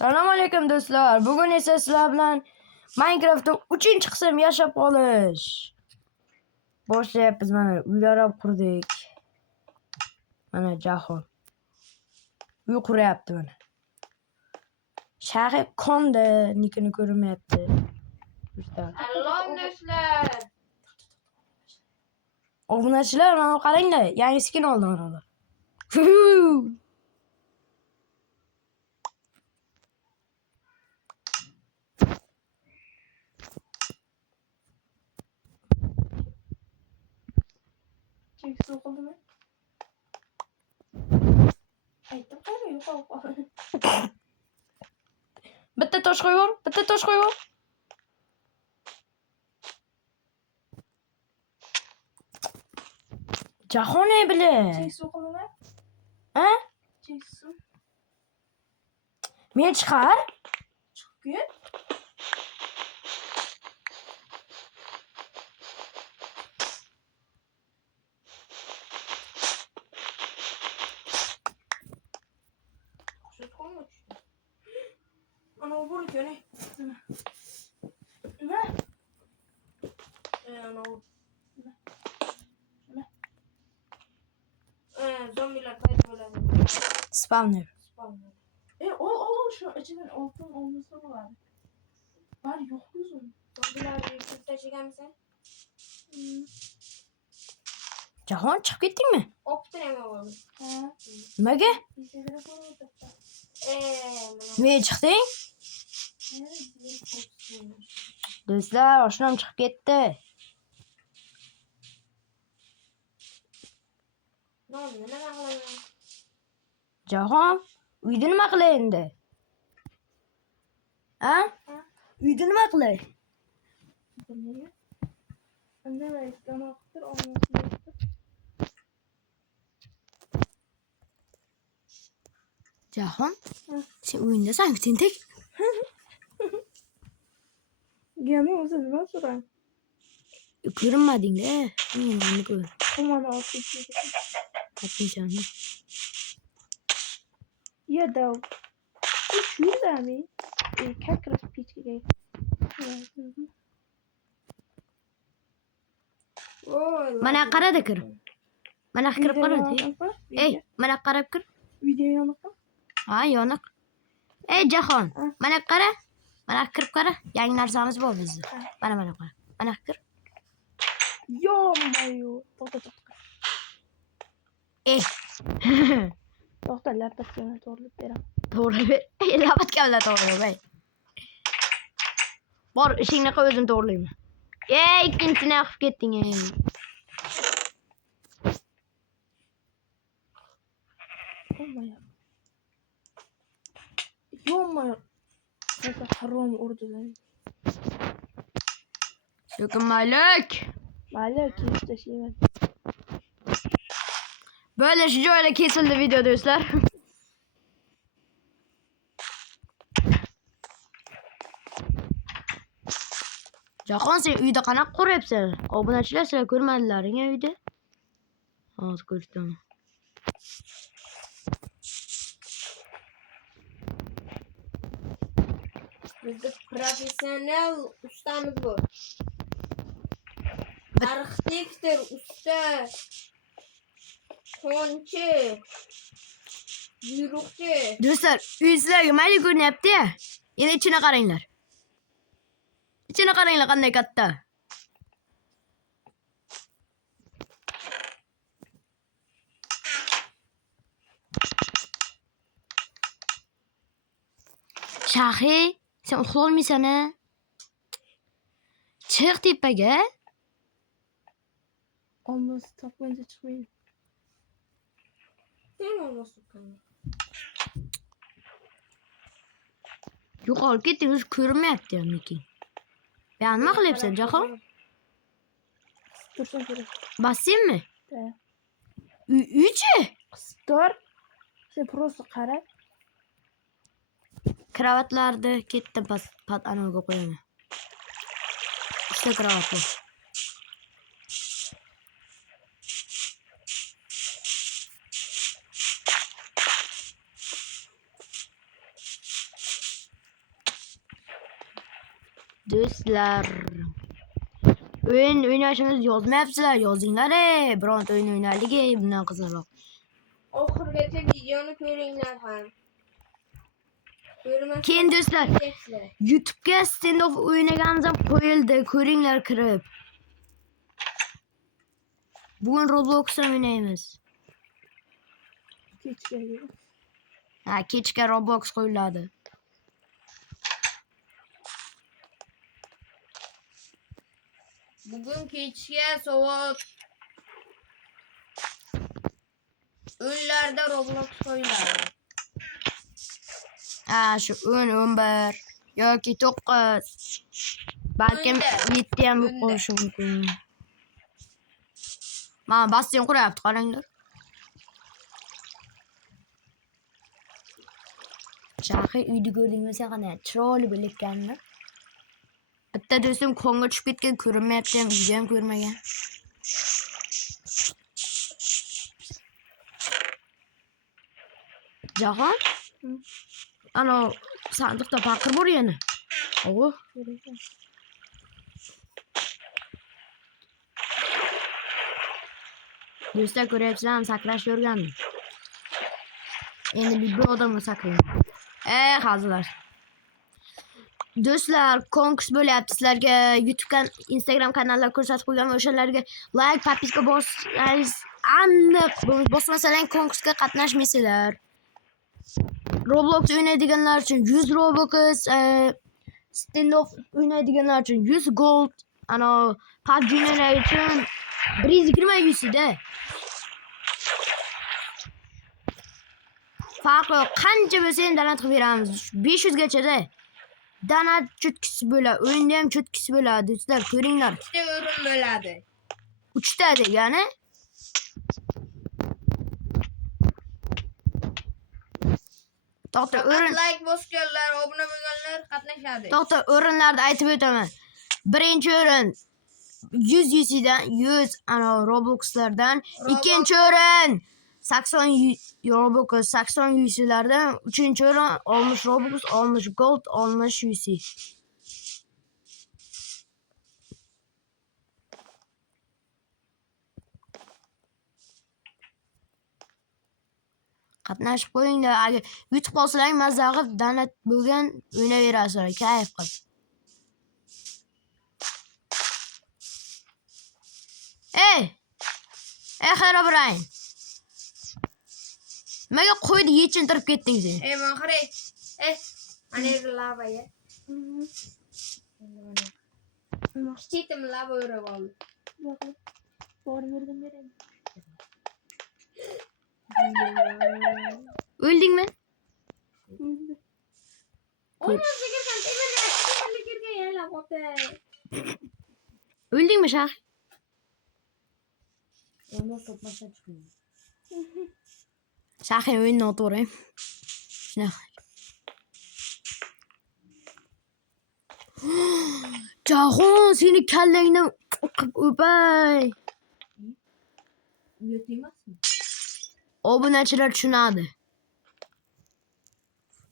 Assalomu do'stlar. Bugun esa sizlar bilan Minecraft'da 3-qism yashab qolish boshlayapmiz. Mana uylar ham qurdik. Mana Jahon uy quryapti mana. Shahri konda nikini ko'rmayapti. Salom do'stlar. Obunachilar mana qaranglar, yangi skin oldim mana. Çek sokuldu mu? Aytdim qani yo'qolib qoldi. Bitta tosh qo'yib, bitta tosh qo'yib. Jahon ne bile? Çek sokuldu mu? Ha? Çek su. Men chiqar? Chiqib. Ana bu ne? Ne? Ana. Ne? Zombiler kayıt bo'ladi. Spawner. Spawner. O şu içinden altın olması var. Var yok musun? Zombiler yüksek taşıgan mısın? Jahon chiqib ketdingmi? Optirema bo'ldi. Ha. Nimaga? Bizga qo'yib Men chiqding? Do'stlar, oshnam chiqib ketdi. Nima qilaman? Jahon, uyda nima qilay endi? Ha? Uyda nima qilay? Anne istemoqtir, olmasındır. Jahon, sen uyindasan, tentak. Gelme olsa nima so'rayman? Ko'rinmading-da. Meni ko'r. Tomoni olib Qatnashani. Ya da shu yerdami? Как раз печкаga. Mana qarada kir. Mana kirib qaradi. Ey, mana qarab kir. Video yoniqmi? Ha, yoniq. Ey Jahon, mana qara. Mana kirib qara. Yangi narsamiz bor bizda. Mana qara. Mana kir. Yo-mayo. To'xta. Ey. To'xta, laptopga to'g'rilab beraman. To'g'ri ber. Laptopga to'g'ri ber. Bor, ishingni qil, o'zim to'g'rilayman. Ey, ikkinchisini qilib ketding ey. Yo-mayo. Nasa harom urdular. Yo'qim malik. Malik istashayman. Böyle şu joyla kesildi video dostlar. Jahon, sen uyda qanaqa quryapsan? Obunachilar sizlar ko'rmadilaring uyda. Hozir ko'rdim. Bizde profesyonel ustamız bu. Arxitektor, usta, konchi, buyruqchi. Do'stlar, uy sizlarga mayli ko'rinyapti-ya. Yana ichini qaranglar. İçine qaranglar qanday katta. Shahi, sen uxlolmaysan ha? Chiq tepaga. Olmaz tapmayınca çıkmayın. Sen olmasın kanka. Yo'qolib ketdingiz, ko'rinmayapti lekin. Ben nima qilyapsan, Jahon? Dursun şöyle. Basayımmi? Evet. Uychi? Dur. Sen просто qara. Kravatlarni ketdim pat anaga qo'yaman. İşte kravatlar. Do'stlar. O'yin o'ynashimizni yozmayapsizlar. Yozinglar bironta o'yin o'ynaylik bundan qizarroq. Oxirgacha videoni ko'ringlar ham. Ko'rmasdan Keyin do'stlar, ketarsizlar. YouTube'ga stand-off o'ynaganimiz ham qo'yildi. Ko'ringlar kirib. Bugun Roblox'dan o'ynaymiz. Kechga dedi. Ha, kechga Roblox qo'yiladi. Bugun kechga soat 10larda Roblox qo'yiladi. Ha, shu 10-11 yoki 9. Balkim 7 ham bo'lib qolishi mumkin. Mana bastion quryapti, qaranglar. Shahiy uyni ko'rdingmi sen qanday chiroyli bo'lib ketganini? Bitta do'stim konga tushib ketgan, ko'rinmayapti ham, uyda ham ko'rmagan. Jahon? Ana sandiqda paqir bor yana. Oh, do'stlar ko'ryapsizlarmi, sakrash o'rgandim. Endi bir odamga sakrayman. Hazırlar. Do'stlar, konkurs bo'lyapti. Sizlarga YouTube Instagram kanallar ko'rsatib qo'yganman. O'shalarga like, podpiska bossangiz aniq. Bosmasalar konkursga qatnashmaysizlar. Roblox o'ynaydiganlar uchun 100 Robux, stand-off o'ynaydiganlar uchun 100 gold, ana PUBG o'ynaydiganlar uchun 120 USD. Farqi qancha bo'lsa ham donat qilib beramiz. 500 gachada. Donat cho'tkisi bo'ladi. O'yinda ham cho'tkisi bo'ladi. Do'stlar, ko'ringlar. 3 ta o'rin bo'ladi. 3 ta degani. To'xta, o'rin. Like bosganlar, obuna bo'lganlar qatnashadi. To'xta, o'rinlarni aytib o'taman. Birinchi o'rin 100 USDdan, 100 ana Robuxlardan, ikkinchi o'rin 80 Robux, 80 USDlardan, uchinchi o'rin 60 Robux, 60 gold, 60 USD. Qatnashib qo'yinglar. Agar yutib qolsalaring mazza qilib donat bo'lgan o'ynayverasizlar, kayf qilib. Ey Xarobrayn. Nimaga qo'ydi yechintirib ketding sen? Men qaray. Mana lava ya. Kichikdim lava o'rab oldi. Borib o'rgan beraymi? O'ldingmi? O'ynashga kirgan, temirga kirgan yana qo'te. O'ldingmi Shah? Endi to'pmasa chiqmaydi. Shahiy o'yinni o'tiraverayim. Shunaqa. Jahon, seni kallangdan o'pay. Uyga tegmasmi? Obunachilar tushunadi.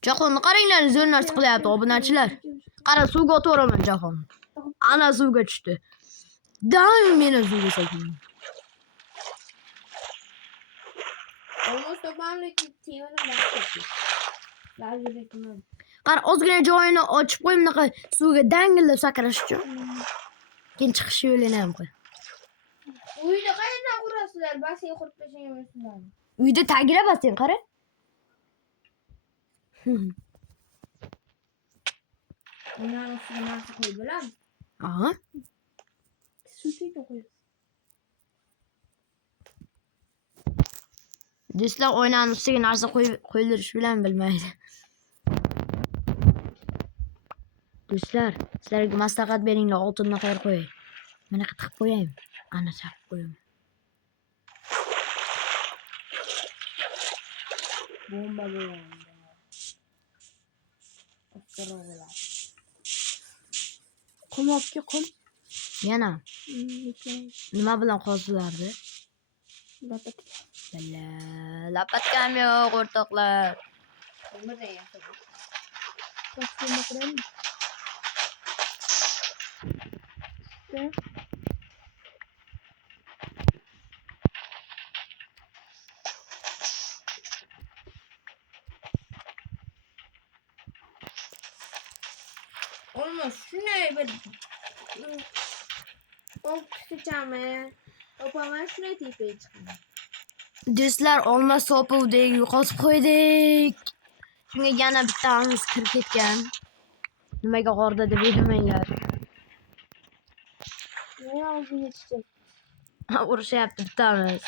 Jahonni qaranglar, zo'r narsa qilyapti obunachilar. Qara, suvga o'tiraman Jahon. Ana suvga tushdi. Doim meni suvga solgan. Olmos topamlik temirni bosib. Lazerli qilmam. Qara, ozgina joyini ochib qo'y, bunaqa suvga dangillab sakrash uchun. Keyin chiqish yo'lini ham qo'y. Uyda qayerdan qurasizlar? Basseyn qurib tashlaganmisizlar? Uyda tagiga basing, qara. Undan ustiga narsa qo'yib bo'ladimi? Aha. Suvga qo'yasiz. Do'stlar, o'ynani ustiga narsa qo'yilish bilan bilmaydi. Do'stlar, sizlarga maslahat beringlar, oltinni qayerga qo'yay? Mana qilib qo'yaymi? Ana chaqib qo'yaman. Bomba bo'ladi. Astroq bo'ladi. Qumobga qum. Yana nima bilan qozilardi? Lapatka. Balla, lapatkam yo'q, o'rtoqlar. Temirdan yasab. Toshkentda quraymi? chiqdi. Olmaz. Shunday bir o'qitishami? Opaman shunday tepaga chiqadi. Do'stlar, olma sopuvdik, yo'qotib qo'ydik. Shunga yana bittamiz kirib ketgan. Nimaga g'orda deb o'ylamanglar. Ne aldın yetişecek? Urushyapti bittamiz.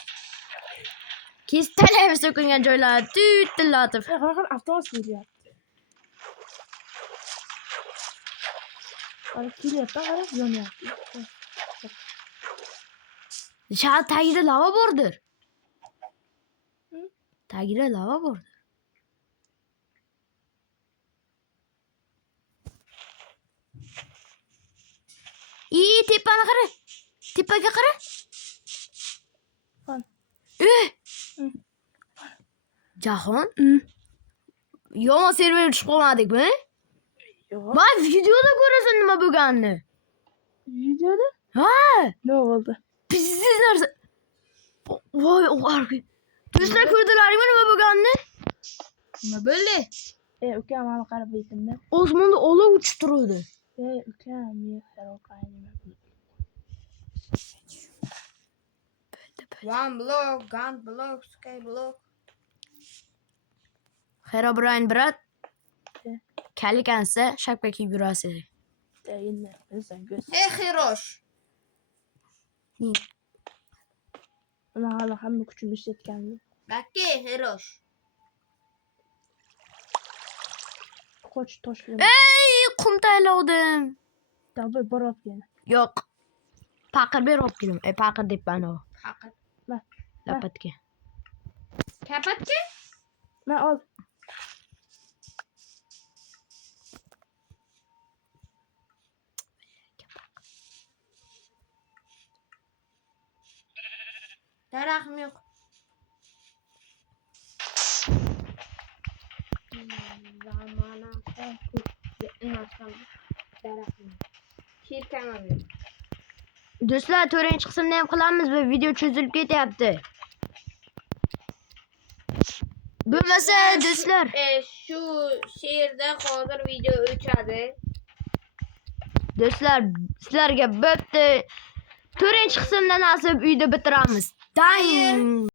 Kesib so'kingan joylar tillatib. Qanaqa avtobus kelyapti. Qarab kelyapti, qarab yonyapti. Sha tagida lava bordir. Hı? Tagida lava bordir. Tepani qara. Tepaga qara. Qan. Hı. Jahon. Yomon server tushib qolmadikmi? Yo'q. Bak videoda ko'rasan nima bo'lganini. Videoda? Ha, Ne oldu? bizsiz narsa. Voy, o'g'arki. Do'stlar ko'rdilarmi nima bo'lganini? Nima bo'ldi? Ukam bana qarab aytdim-da. Osmonda olov uchib turuvdi. Ukam, men xaroqay nima bo'ldi? One block, gun block, sky block. Herobrine brat. He. Kalikansa shapka kiyib yurasiz. Endi bilsan göz. Hey Hirosh. Ana hali hamma kuchimni ishlatgandim. Bakki Hirosh. Qoch tosh bilan. Ey, qum taylovdim. Tabi borib yana. Yo'q. Paqir berib kelim. Paqir debman o. Faqat. Lapatga. Kapatchi? Men al. Daraxtim yo'q. Zamana daraxtim. Kirkama yo'q. Do'stlar, 4-qismni ham qilamiz va video cho'zilib ketyapti. Bo'lmasa do'stlar, Shu she'rda hozir video o'chadi. do'stlar sizlarga bo'pti. 4-qismdan nasib uyda bitiramiz. Dang!